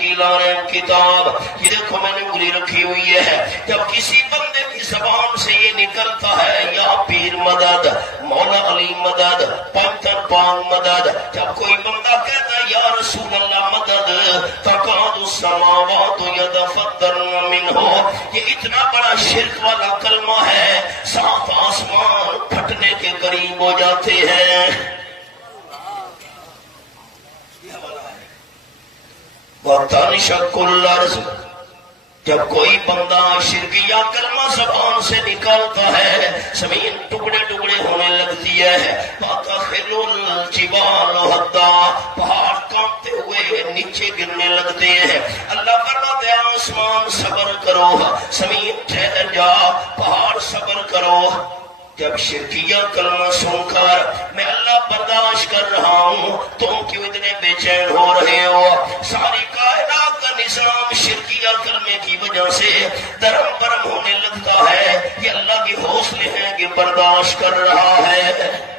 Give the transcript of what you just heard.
کی لارم کتاب، یہ دیکھو میں نے انگلی رکھی ہوئی ہے، جب کسی بندے کی زبان سے یہ نکلتا ہے یا پیر مدد، مولا علی مدد، پنتر پان مدد، جب کوئی بندہ کہتا ہے یا رسول اللہ مدد، تکاد السماوات یتفطرن منہ، یہ اتنا بڑا شرک والا کلمہ ہے، سات آسمان پھٹنے کے قریب ہو جاتے ہیں۔ وَتَنشَقُّ الْأَرْضُ، جب کوئی بندہ شرکیہ کلمہ زبان سے نکالتا ہے زمین ٹکڑے ٹکڑے ہونے لگتی ہے، وَتَخِرُّ الْجِبَالُ هَدًّا، پہاڑ کانپتے ہوئے نیچے گرنے لگتے ہیں۔ اللہ فرماتے ہیں آسمان صبر کرو، زمین ٹھہر جا، پہاڑ صبر کرو۔ جب شرکیہ کلمہ سن کر میں اللہ برداشت کر رہا ہوں، تم کیوں اتنے بے چین ہو رہے ہو؟ ساری کائنات کا نظام شرکیہ کلمے کی وجہ سے درم برم ہونے لگتا ہے، یہ اللہ کے حوصلے ہیں کہ برداشت کر رہا ہے۔